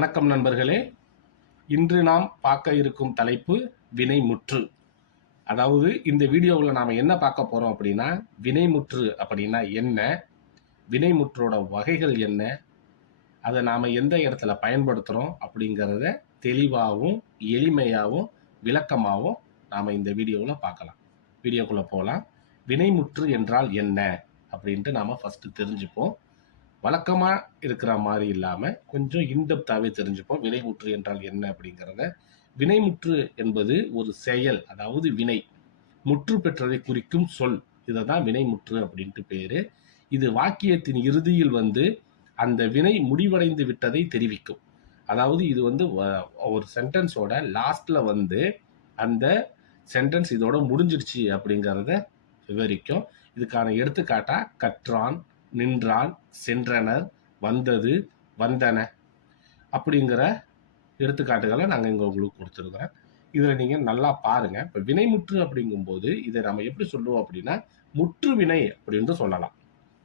வணக்கம் நண்பர்களே. இன்று நாம் பார்க்க இருக்கும் தலைப்பு வினைமுற்று. அதாவது இந்த வீடியோவில் நாம் என்ன பார்க்க போகிறோம் அப்படின்னா, வினைமுற்று அப்படின்னா என்ன, வினைமுற்றோட வகைகள் என்ன, அதை நாம் எந்த இடத்துல பயன்படுத்துகிறோம் அப்படிங்கிறத தெளிவாகவும் எளிமையாகவும் விளக்கமாகவும் நாம் இந்த வீடியோவில் பார்க்கலாம். வீடியோக்குள்ளே போகலாம். வினைமுற்று என்றால் என்ன அப்படின்ட்டு நாம் ஃபஸ்ட்டு தெரிஞ்சுப்போம். வழக்கமாக இருக்கிற மாதிரி இல்லாமல் கொஞ்சம் இன்டெப்த்தாகவே தெரிஞ்சுப்போம் வினைமுற்று என்றால் என்ன அப்படிங்கிறத. வினைமுற்று என்பது ஒரு செயல், அதாவது வினை முற்று பெற்றதை குறிக்கும் சொல். இதை தான் வினைமுற்று அப்படின்ட்டு பேர். இது வாக்கியத்தின் இறுதியில் அந்த வினை முடிவடைந்து விட்டதை தெரிவிக்கும். அதாவது இது ஒரு சென்டென்ஸோட லாஸ்ட்டில் அந்த சென்டென்ஸ் இதோட முடிஞ்சிடுச்சு அப்படிங்கிறத விவரிக்கும். இதுக்கான எடுத்துக்காட்டாக கற்றான், நின்றான், சென்றனர், வந்தது, வந்தன அப்படிங்கிற எடுத்துக்காட்டுகளை நாங்கள் இங்கே உங்களுக்கு கொடுத்துருக்குறோம். இதில் நீங்கள் நல்லா பாருங்கள். இப்போ வினைமுற்று அப்படிங்கும்போது இதை நம்ம எப்படி சொல்லுவோம் அப்படின்னா, முற்று வினை அப்படின்னு சொல்லலாம்.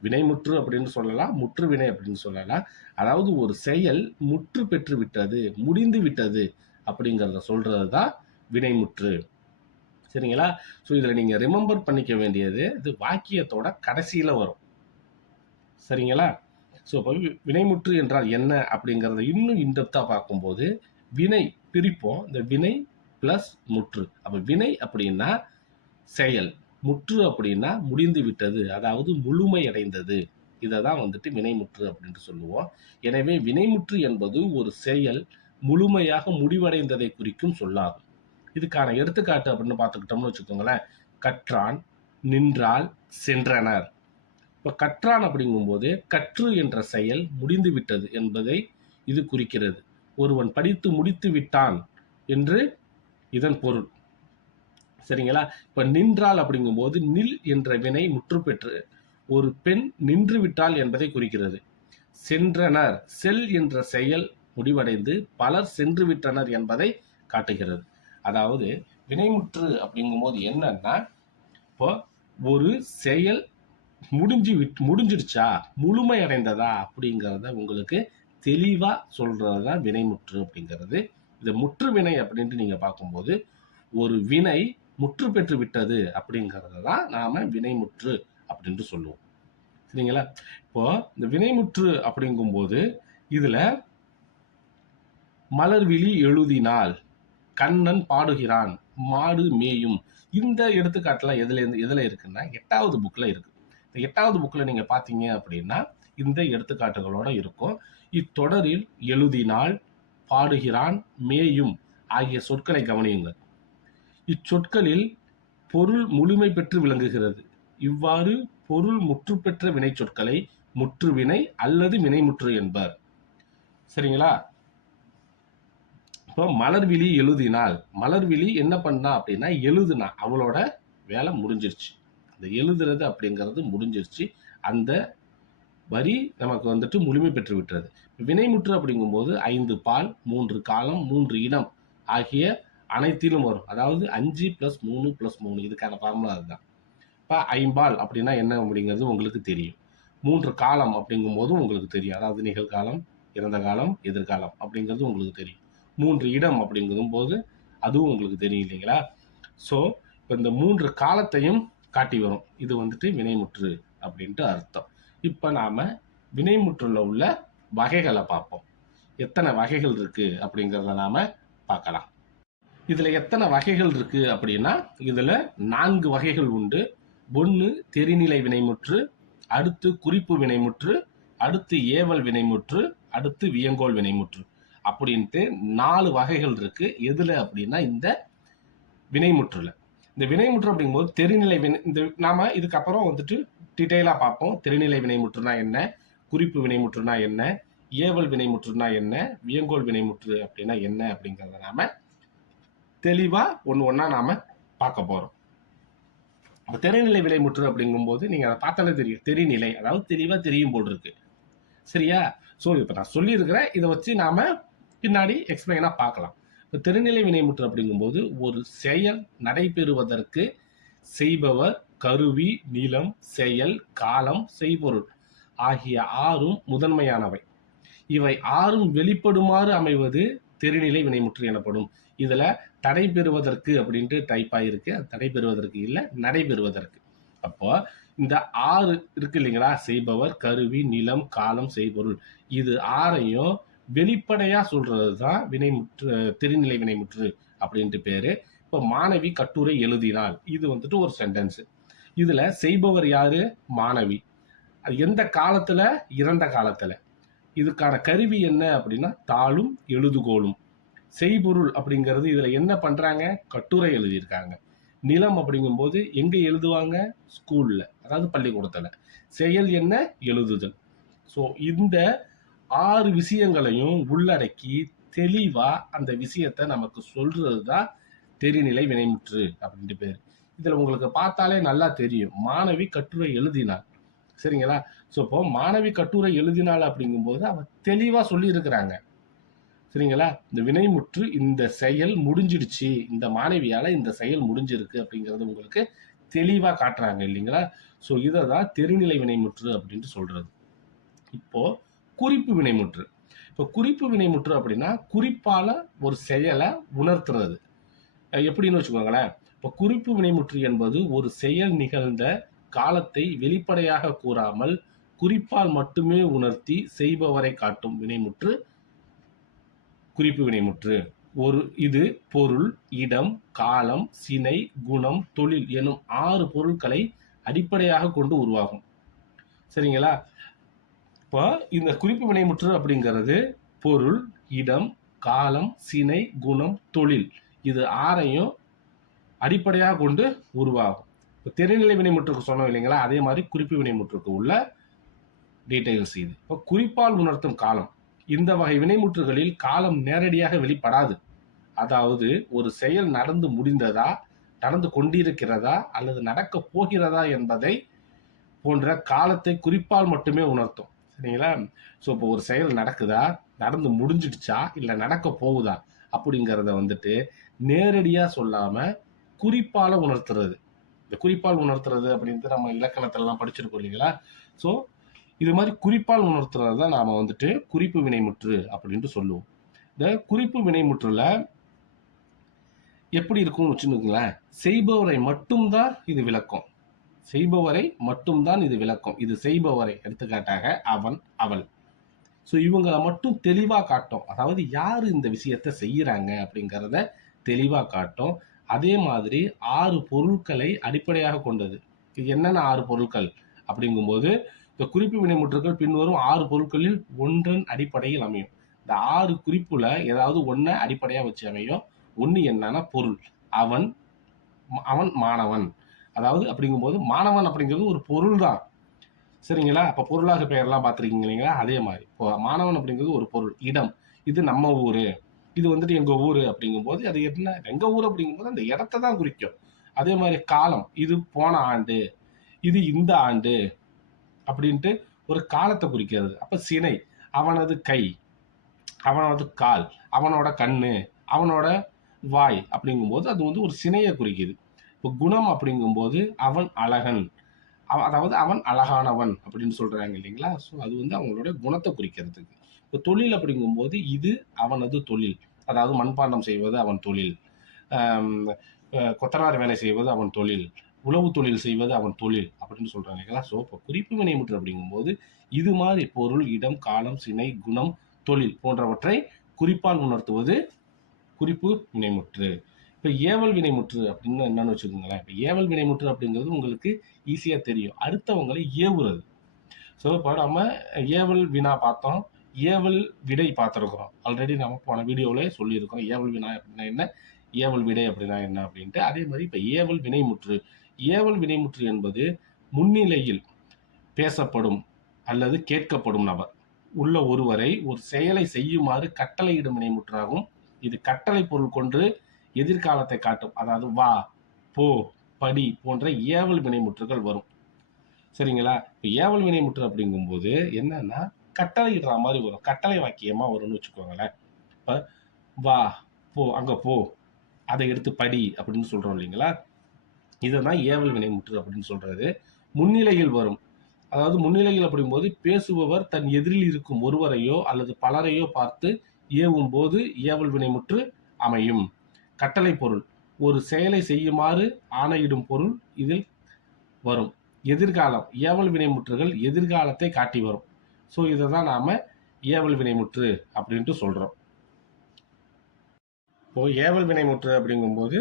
வினைமுற்று அப்படின்னு சொல்லலாம், முற்று வினை அப்படின்னு சொல்லலாம். அதாவது ஒரு செயல் முற்று பெற்று விட்டது, முடிந்து விட்டது அப்படிங்கிறத சொல்கிறது தான் வினைமுற்று. சரிங்களா? ஸோ இதில் நீங்கள் ரிமெம்பர் பண்ணிக்க வேண்டியது, இது வாக்கியத்தோட கடைசியில் வரும். சரிங்களா? ஸோ இப்போ வினைமுற்று என்றால் என்ன அப்படிங்கிறத இன்னும் இன்டெப்த்தாக பார்க்கும்போது, வினை பிரிப்போம். இந்த வினை ப்ளஸ் முற்று. அப்போ வினை அப்படின்னா செயல், முற்று அப்படின்னா முடிந்து விட்டது, அதாவது முழுமையடைந்தது. இதை தான் வினைமுற்று அப்படின்ட்டு சொல்லுவோம். எனவே வினைமுற்று என்பது ஒரு செயல் முழுமையாக முடிவடைந்ததை குறிக்கும் சொல்லாகும். இதுக்கான எடுத்துக்காட்டு அப்படின்னு பார்த்துக்கிட்டோம்னு வச்சுக்கோங்களேன். கற்றான், நின்றால், சென்றனர். இப்போ கற்றான் அப்படிங்கும்போது கற்று என்ற செயல் முடிந்து விட்டது என்பதை இது குறிக்கிறது. ஒருவன் படித்து முடித்து விட்டான் என்று இதன் பொருள். சரிங்களா? இப்போ நின்றால் அப்படிங்கும்போது நில் என்ற வினை முற்று பெற்று ஒரு பெண் நின்று விட்டாள் என்பதை குறிக்கிறது. சென்றனர், செல் என்ற செயல் முடிவடைந்து பலர் சென்று விட்டனர் என்பதை காட்டுகிறது. அதாவது வினைமுற்று அப்படிங்கும்போது என்னன்னா, இப்போ ஒரு செயல் முடிஞ்சிடுச்சா, முழுமை அடைந்ததா அப்படிங்கிறத உங்களுக்கு தெளிவாக சொல்கிறது தான் வினைமுற்று அப்படிங்கிறது. இந்த முற்று வினை அப்படின்ட்டு நீங்கள் பார்க்கும்போது ஒரு வினை முற்று பெற்று விட்டது அப்படிங்கிறத தான் நாம் வினைமுற்று அப்படின்ட்டு சொல்லுவோம். சரிங்களா? இப்போ இந்த வினைமுற்று அப்படிங்கும்போது இதில் மலர்விழி எழுதினால், கண்ணன் பாடுகிறான், மாடு மேயும், இந்த எடுத்துக்காட்டுலாம் எதில் இருக்குன்னா 8வது புக்கில் இருக்குது. இந்த 8வது புக்கில் நீங்கள் பார்த்தீங்க அப்படின்னா இந்த எடுத்துக்காட்டுகளோட இருக்கும். இத்தொடரில் எழுதினால், பாடுகிறான், மேயும் ஆகிய சொற்களை கவனியுங்கள். இச்சொற்களில் பொருள் முழுமை பெற்று விளங்குகிறது. இவ்வாறு பொருள் முற்று பெற்ற வினை சொற்களை முற்று வினை அல்லது வினைமுற்று என்பர். சரிங்களா? இப்போ மலர்விழி எழுதினால், மலர்விழி என்ன பண்ணா அப்படின்னா எழுதுனா, அவளோட வேலை முடிஞ்சிருச்சு. அந்த எழுதுறது அப்படிங்கிறது முடிஞ்சிருச்சு. அந்த வரி நமக்கு முழுமை பெற்று விட்டுறது. வினைமுற்று அப்படிங்கும்போது 5 பால், 3 காலம், 3 இடம் ஆகிய அனைத்திலும் வரும். அதாவது 5 + 3 + 3 இதுக்கான ஃபார்முலா அதுதான். இப்போ 5 அப்படின்னா என்ன அப்படிங்கிறது உங்களுக்கு தெரியும். 3 காலம் அப்படிங்கும்போது உங்களுக்கு தெரியும். அதாவது நிகழ்காலம், இறந்த காலம், எதிர்காலம் அப்படிங்கிறது உங்களுக்கு தெரியும். 3 இடம் அப்படிங்கும் போது அதுவும் உங்களுக்கு தெரியும் இல்லைங்களா? ஸோ இப்போ இந்த 3 காலத்தையும் காட்டி வரும். இது வினைமுற்று அப்படின்ட்டு அர்த்தம். இப்போ நாம் வினைமுற்றுல உள்ள வகைகளை பார்ப்போம். எத்தனை வகைகள் இருக்குது அப்படிங்கிறத நாம் பார்க்கலாம். இதில் எத்தனை வகைகள் இருக்குது அப்படின்னா, இதில் 4 வகைகள் உண்டு. 1 தெரிநிலை வினைமுற்று, அடுத்து குறிப்பு வினைமுற்று, அடுத்து ஏவல் வினைமுற்று, அடுத்து வியங்கோல் வினைமுற்று அப்படின்ட்டு 4 வகைகள் இருக்குது. எதில் அப்படின்னா இந்த வினைமுற்றுல. இந்த வினைமுற்று அப்படிங்கும்போது தெரிநிலை நாம இதுக்கப்புறம் டீட்டெயிலாக பார்ப்போம். தெரிநிலை வினைமுற்றுனா என்ன, குறிப்பு வினைமுற்றுனா என்ன, ஏவல் வினைமுற்றுனா என்ன, வியங்கோல் வினைமுற்று அப்படின்னா என்ன அப்படிங்கிறத நாம தெளிவாக ஒன்றா நாம் பார்க்க போகிறோம். தெரிநிலை வினைமுற்று அப்படிங்கும்போது நீங்கள் அதை பார்த்தாலே தெரியும். தெரிநிலை அதாவது தெளிவாக தெரியும் போல் இருக்கு. சரியா? ஸோ இப்போ நான் சொல்லியிருக்கிறேன், இதை வச்சு நாம் பின்னாடி எக்ஸ்பிளைனாக பார்க்கலாம். இப்போ தெரிநிலை வினைமுற்று அப்படிங்கும்போது ஒரு செயல் நடைபெறுவதற்கு செய்பவர், கருவி, நிலம், செயல், காலம், செய்பொருள் ஆகிய 6ம் முதன்மையானவை. இவை ஆறும் வெளிப்படுமாறு அமைவது தெரிநிலை வினைமுற்று எனப்படும். இதுல தடை பெறுவதற்கு அப்படின்ட்டு டைப் ஆயிருக்கு. அது தடை பெறுவதற்கு இல்ல, நடைபெறுவதற்கு. அப்போ இந்த 6 இருக்கு இல்லைங்களா, செய்பவர், கருவி, நிலம், காலம், செய்பொருள், இது 6ஐயும் வெளிப்படையா சொல்றதுதான் வினைமுற்று, தெரிநிலை வினைமுற்று அப்படின்ட்டு பேரு. இப்போ மாணவி கட்டுரை எழுதினாள், இது வந்துட்டு ஒரு சென்டென்ஸ். இதுல செய்பவர் யாரு? மாணவி. அது எந்த காலத்துல? இறந்த காலத்துல. இதுக்கான கருவி என்ன அப்படின்னா தாளும் எழுதுகோலும். செய்பொருள் அப்படிங்கிறது இதுல என்ன பண்றாங்க? கட்டுரை எழுதியிருக்காங்க. நிலம் அப்படிங்கும்போது எங்க எழுதுவாங்க? ஸ்கூல்ல, அதாவது பள்ளிக்கூடத்துல. செயல் என்ன? எழுதுதல். ஸோ இந்த 6 விஷயங்களையும் உள்ளடக்கி தெளிவா அந்த விஷயத்தை நமக்கு சொல்றது தான் தெரிநிலை வினைமுற்று அப்படின்ட்டு பேர். இதுல உங்களுக்கு பார்த்தாலே நல்லா தெரியும், மாணவி கட்டுரை எழுதினாள். சரிங்களா? ஸோ இப்போ மாணவி கட்டுரை எழுதினாள் அப்படிங்கும்போது அவ தெளிவா சொல்லி இருக்கிறாங்க. சரிங்களா? இந்த வினைமுற்று, இந்த செயல் முடிஞ்சிடுச்சு, இந்த மாணவியால இந்த செயல் முடிஞ்சிருக்கு அப்படிங்கிறது உங்களுக்கு தெளிவா காட்டுறாங்க இல்லைங்களா? ஸோ இதை தான் தெரிநிலை வினைமுற்று அப்படின்ட்டு சொல்றது. இப்போ குறிப்பு வினைமுற்று. இப்போ குறிப்பு வினைமுற்று அப்படின்னா குறிப்பால ஒரு செயலை உணர்த்துறது. எப்படின்னு வச்சுக்கோங்களேன். இப்போ குறிப்பு வினைமுற்று என்பது ஒரு செயல் நிகழ்ந்த காலத்தை வெளிப்படையாக கூறாமல் குறிப்பால் மட்டுமே உணர்த்தி செய்பவரை காட்டும் வினைமுற்று குறிப்பு வினைமுற்று. இது பொருள், இடம், காலம், சினை, குணம், தொழில் எனும் 6 பொருட்களை அடிப்படையாக கொண்டு உருவாகும். சரிங்களா? இப்போ இந்த குறிப்பு வினைமுற்று அப்படிங்கிறது பொருள், இடம், காலம், சினை, குணம், தொழில், இது 6ஐயும் அடிப்படையாக கொண்டு உருவாகும். இப்போ தெரிநிலை வினைமுற்றுக்கு சொன்னோம் இல்லைங்களா, அதே மாதிரி குறிப்பு வினைமுற்றுக்கு உள்ள டீடைல்ஸ் இது. இப்போ குறிப்பால் உணர்த்தும் காலம். இந்த வகை வினைமுற்றுகளில் காலம் நேரடியாக வெளிப்படாது. அதாவது ஒரு செயல் நடந்து முடிந்ததா, நடந்து கொண்டிருக்கிறதா, அல்லது நடக்க போகிறதா என்பதை போன்ற காலத்தை குறிப்பால் மட்டுமே உணர்த்தும். சரிங்களா? ஸோ இப்போ ஒரு செயல் நடக்குதா, நடந்து முடிஞ்சிடுச்சா, இல்லை நடக்க போகுதா அப்படிங்கிறத வந்துட்டு நேரடியாக சொல்லாம குறிப்பால உணர்த்துறது. இந்த குறிப்பால் உணர்த்துறது அப்படின்ட்டு நம்ம இலக்கணத்திலலாம் படிச்சிருக்கோம் இல்லைங்களா? ஸோ இது மாதிரி குறிப்பால் உணர்த்துறது தான் நாம வந்துட்டு குறிப்பு வினைமுற்று அப்படின்ட்டு சொல்லுவோம். இந்த குறிப்பு வினைமுற்றுல எப்படி இருக்கும்னு வச்சுக்கோங்களேன், செய்பவரை மட்டும்தான் இது விளக்கம். செய்பவரை மட்டும்தான் இது விளக்கம். இது செய்பவரை, எடுத்துக்காட்டாக அவன், அவள். ஸோ இவங்களை மட்டும் தெளிவா காட்டும். அதாவது யாரு இந்த விஷயத்தை செய்யறாங்க அப்படிங்கிறத தெளிவா காட்டும். அதே மாதிரி 6 பொருட்களை அடிப்படையாக கொண்டது. என்னென்ன 6 பொருட்கள் அப்படிங்கும்போது, இந்த குறிப்பு வினைமுற்றுகள் பின்வரும் 6 பொருட்களில் ஒன்றன் அடிப்படையில் அமையும். இந்த 6 குறிப்புல ஏதாவது ஒன்றை அடிப்படையா வச்சு அமையும். ஒன்று என்னன்னா பொருள். அவன், அவன் மாணவன். அதாவது அப்படிங்கும்போது மாணவன் அப்படிங்கிறது ஒரு பொருள் தான். சரிங்களா? அப்ப பொருளாக பெயர்லாம் பார்த்துருக்கீங்க இல்லைங்களா? அதே மாதிரி இப்போ மாணவன் அப்படிங்கிறது ஒரு பொருள். இடம், இது நம்ம ஊரு, இது வந்துட்டு எங்க ஊரு அப்படிங்கும்போது அது என்ன, எங்க ஊர் அப்படிங்கும்போது அந்த இடத்தை தான் குறிக்கும். அதே மாதிரி காலம், இது போன ஆண்டு, இது இந்த ஆண்டு அப்படின்ட்டு ஒரு காலத்தை குறிக்கிறது. அப்ப சினை, அவனது கை, அவனது கால், அவனோட கண்ணு, அவனோட வாய் அப்படிங்கும்போது அது வந்து ஒரு சினையை குறிக்குது. இப்போ குணம் அப்படிங்கும்போது அவன் அழகன், அதாவது அவன் அழகானவன் அப்படின்னு சொல்றாங்க இல்லைங்களா? ஸோ அது வந்து அவங்களோட குணத்தை குறிக்கிறதுக்கு. இப்போ தொழில் அப்படிங்கும்போது இது அவனது தொழில், அதாவது மண்பாண்டம் செய்வது அவன் தொழில், கொத்தனார் வேலை செய்வது அவன் தொழில், உழவு தொழில் செய்வது அவன் தொழில் அப்படின்னு சொல்றாங்க இல்லைங்களா? ஸோ இப்போ குறிப்பு வினைமுற்று அப்படிங்கும்போது இது மாதிரி பொருள், இடம், காலம், சினை, குணம், தொழில் போன்றவற்றை குறிப்பால் உணர்த்துவது குறிப்பு வினைமுற்று. இப்போ ஏவல் வினைமுற்று அப்படின்னு என்னன்னு வச்சுக்கோங்களேன். இப்போ ஏவல் வினைமுற்று அப்படிங்கிறது உங்களுக்கு ஈஸியாக தெரியும், அடுத்தவங்களை ஏவுறது. ஸோ இப்போ நம்ம ஏவல் வினா பார்த்தோம், ஏவல் விடை பார்த்துருக்குறோம். ஆல்ரெடி நம்ம போன வீடியோவிலே சொல்லியிருக்கோம் ஏவல் வினா அப்படின்னா என்ன, ஏவல் விடை அப்படின்னா என்ன அப்படின்ட்டு. அதே மாதிரி இப்போ ஏவல் வினைமுற்று. ஏவல் வினைமுற்று என்பது முன்னிலையில் பேசப்படும் அல்லது கேட்கப்படும் நபர் உள்ள ஒருவரை ஒரு செயலை செய்யுமாறு கட்டளையிடும் வினைமுற்றாகும். இது கட்டளை பொருள் கொண்டு எதிர்காலத்தை காட்டும். அதாவது வா, போ, படி போன்ற ஏவல் வினைமுற்றுகள் வரும். சரிங்களா? இப்போ ஏவல் வினைமுற்று அப்படிங்கும்போது என்னன்னா கட்டளையிடுற மாதிரி வரும், கட்டளை வாக்கியமா வரும்னு வச்சுக்கோங்களேன். இப்போ வா, போ, அங்க போ, அதை எடுத்து படி அப்படின்னு சொல்றோம் இல்லைங்களா? இதுதான் ஏவல் வினைமுற்று அப்படின்னு சொல்றது. முன்னிலையில் வரும். அதாவது முன்னிலையில் அப்படிங்கும்போது பேசுபவர் தன் எதிரில் இருக்கும் ஒருவரையோ அல்லது பலரையோ பார்த்து ஏவும் போது ஏவல் வினைமுற்று அமையும். கட்டளை பொருள் ஒரு செயலை செய்யுமாறு ஆணையிடும் பொருள் இதில் வரும். எதிர்காலம் ஏவல் வினைமுற்றுகள் எதிர்காலத்தை காட்டி வரும். ஸோ இதை தான் நாம ஏவல் வினைமுற்று அப்படின்ட்டு சொல்றோம். இப்போ ஏவல் வினைமுற்று அப்படிங்கும்போது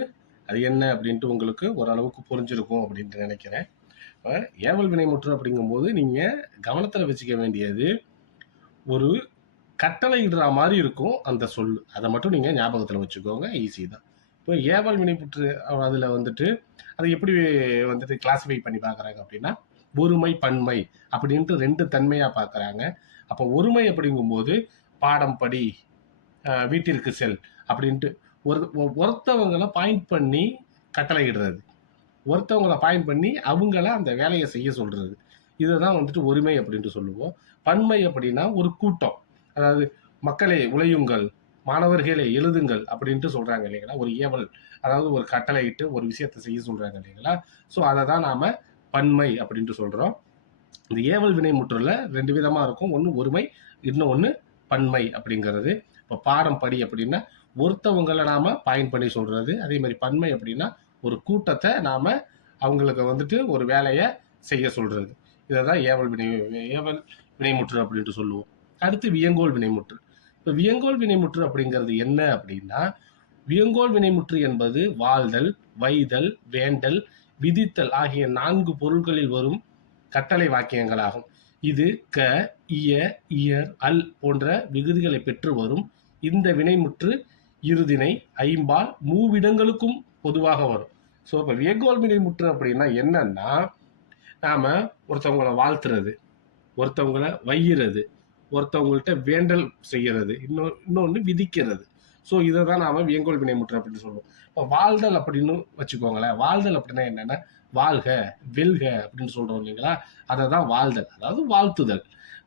அது என்ன அப்படின்ட்டு உங்களுக்கு ஓரளவுக்கு புரிஞ்சிருக்கும் அப்படின்ட்டு நினைக்கிறேன். ஏவல் வினைமுற்று அப்படிங்கும்போது நீங்க கவனத்துல வச்சுக்க வேண்டியது ஒரு கட்டளை இடுற மாதிரி இருக்கும் அந்த சொல். அதை மட்டும் நீங்க ஞாபகத்துல வச்சுக்கோங்க. ஈஸி தான். இப்போ ஏவல் வினைமுற்று அதுல வந்துட்டு அதை எப்படி வந்துட்டு கிளாசிஃபை பண்ணி பார்க்குறாங்க அப்படின்னா ஒருமை பன்மை அப்படின்ட்டு 2 தன்மையா பார்க்குறாங்க. அப்போ ஒருமை அப்படிங்கும்போது பாடம் படி, வீட்டிற்கு செல் அப்படின்ட்டு ஒருத்தவங்களை பாயிண்ட் பண்ணி கட்டளை இடுறது, ஒருத்தவங்களை பாயிண்ட் பண்ணி அவங்கள அந்த வேலையை செய்ய சொல்றது. இதை தான் வந்துட்டு ஒருமை அப்படின்ட்டு சொல்லுவோம். பன்மை அப்படின்னா ஒரு கூட்டம், அதாவது மக்களே உழையுங்கள், மாணவர்களே எழுதுங்கள் அப்படின்ட்டு சொல்றாங்க இல்லைங்களா, ஒரு ஏவல், அதாவது ஒரு கட்டளை இட்டு ஒரு விஷயத்தை செய்ய சொல்றாங்க இல்லைங்களா. ஸோ அதை தான் நாம பன்மை அப்படின்ட்டு சொல்றோம். இந்த ஏவல் வினைமுற்றுல 2 விதமா இருக்கும். ஒன்று ஒருமை, இன்னொன்று பன்மை அப்படிங்கிறது. இப்போ பாடம் படி அப்படின்னா ஒருத்தவங்களை நாம பாயிண்ட் பண்ணி சொல்றது. அதே மாதிரி பன்மை அப்படின்னா ஒரு கூட்டத்தை நாம அவங்களுக்கு வந்துட்டு ஒரு வேலையை செய்ய சொல்றது. இதை தான் ஏவல் வினைமுற்று அப்படின்ட்டு சொல்லுவோம். அடுத்து வியங்கோல் வினைமுற்று. இப்போ வியங்கோல் வினைமுற்று அப்படிங்கிறது என்ன அப்படின்னா, வியங்கோல் வினைமுற்று என்பது வாழ்தல், வைதல், வேண்டல், விதித்தல் ஆகிய 4 பொருட்களில் வரும் கட்டளை வாக்கியங்களாகும். இது க, இய, இயர், அல் போன்ற விகுதிகளை பெற்று வரும். இந்த வினைமுற்று இருதினை, ஐம்பால், மூவிடங்களுக்கும் பொதுவாக வரும். ஸோ இப்போ வியங்கோல் வினைமுற்று அப்படின்னா என்னன்னா, நாம ஒருத்தவங்களை வாழ்த்துறது, ஒருத்தவங்களை வையிறது, ஒருத்தவங்கள்ட்ட வேண்டல் செய்யறது, இன்னொன்று விதிக்கிறது. ஸோ இதை தான் நாம வியங்கோல் வினைமுற்று அப்படின்னு சொல்லுவோம். இப்போ வாழ்தல் அப்படின்னு வச்சுக்கோங்களேன். வாழ்தல் அப்படின்னா என்னன்னா, வாழ்க, வெல்க அப்படின்னு சொல்றோம் இல்லைங்களா, அதை தான் வாழ்தல், அதாவது வாழ்த்துதல்.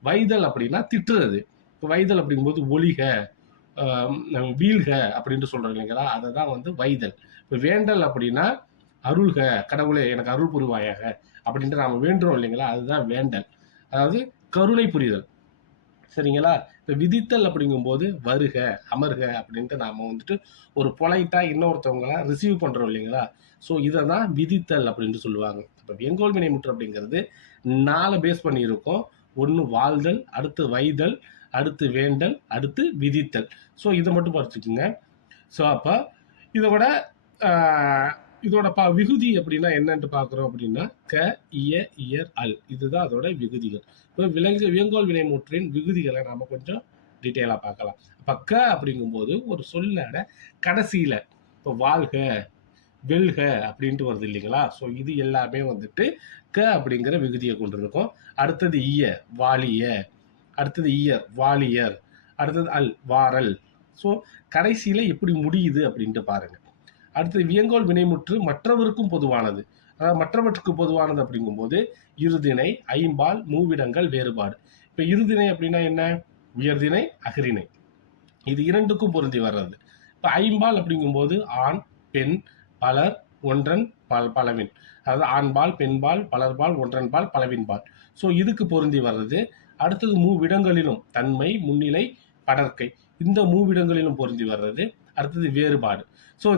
வைதல் அப்படின்னா திட்டுறது. இப்போ வைதல் அப்படிங்கும்போது ஒளிக, வீழ்க அப்படின்ட்டு சொல்றோம் இல்லைங்களா, அதை தான் வந்து வைதல். இப்போ வேண்டல் அப்படின்னா அருள்க, கடவுளே எனக்கு அருள் புரிவாயாக அப்படின்ட்டு நாம வேண்டுறோம் இல்லைங்களா, அதுதான் வேண்டல், அதாவது கருணை புரிதல். சரிங்களா. இப்போ விதித்தல் அப்படிங்கும்போது வருக, அமர்க அப்படின்ட்டு நாம வந்துட்டு ஒரு பொலைட்டா இன்னொருத்தவங்களை ரிசீவ் பண்றோம் இல்லைங்களா. ஸோ இதை தான் விதித்தல் அப்படின்ட்டு சொல்லுவாங்க. இப்போ வியங்கோல் வினைமுற்று அப்படிங்கிறது 4 பேஸ் பண்ணி இருக்கும். ஒன்று வாழ்தல், அடுத்து வைதல், அடுத்து வேண்டல், அடுத்து விதித்தல். ஸோ இதை மட்டும் படிச்சுக்குங்க. ஸோ அப்போ இதோட விகுதி அப்படின்னா என்னன்ட்டு பார்க்குறோம் அப்படின்னா க, இய, இயர், அல், இதுதான் அதோட விகுதிகள். இப்போ வியங்கோல் வினைமுற்றின் விகுதிகளை நாம கொஞ்சம் டீட்டெயிலாக பார்க்கலாம். அப்போ க அப்படிங்கும்போது ஒரு சொல்லோட கடைசியில இப்போ வாழ்க, வெல்க அப்படின்ட்டு வருது இல்லைங்களா. ஸோ இது எல்லாமே வந்துட்டு க அப்படிங்கிற விகுதியை கொண்டிருக்கும். அடுத்தது இய, வாலிய, அடுத்தது இயர், வாலியர், அடுத்தது அல், வாரல். ஸோ கடைசியில எப்படி முடியுது அப்படின்ட்டு பாருங்க. அடுத்தது வியங்கோல் வினைமுற்று மற்றவருக்கும் பொதுவானது. அதாவது மற்றவற்றுக்கு பொதுவானது அப்படிங்கும்போது இருதினை, ஐம்பால், மூவிடங்கள், வேறுபாடு. இப்ப இருதினை அப்படின்னா என்ன, உயர்தினை, அகரிணை, இது 2க்கும் பொருந்தி வர்றது. இப்ப ஐம்பால் அப்படிங்கும்போது ஆண், பெண், பலர், ஒன்றன், பலவின், அதாவது ஆண்பால், பெண்பால், பலர்பால், ஒன்றன்பால், பலவின்பால். ஸோ இதுக்கு பொருந்தி வர்றது. அடுத்தது மூவிடங்களிலும் தன்மை, முன்னிலை, படர்க்கை, இந்த மூவிடங்களிலும் பொருந்தி வர்றது. அடுத்தது வேறுபாடு. ஸோ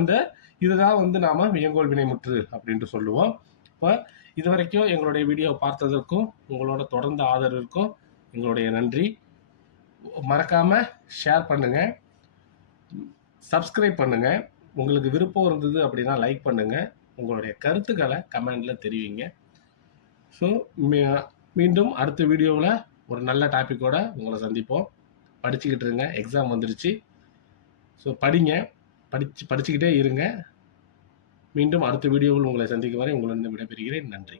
இதுதான் வந்து நாம வியங்கோல் வினைமுற்று அப்படின்ட்டு சொல்லுவோம். இப்போ இது வரைக்கும் எங்களுடைய வீடியோ பார்த்ததற்கும் உங்களோட தொடர்ந்த ஆதரவிற்கும் எங்களுடைய நன்றி. மறக்காம ஷேர் பண்ணுங்க, சப்ஸ்கிரைப் பண்ணுங்க. உங்களுக்கு விருப்பம் இருந்தது அப்படின்னா லைக் பண்ணுங்க. உங்களுடைய கருத்துக்களை கமெண்ட்ல தெரிவிங்க. ஸோ மீண்டும் அடுத்த வீடியோவில் ஒரு நல்ல டாபிக்கோட உங்களை சந்திப்போம். படிச்சுக்கிட்டு இருங்க, எக்ஸாம் வந்துருச்சு. ஸோ படிச்சுக்கிட்டே இருங்க. மீண்டும் அடுத்த வீடியோவில் உங்களை சந்திக்கும் வரை உங்களிடம் விடைபெறுகிறேன். நன்றி.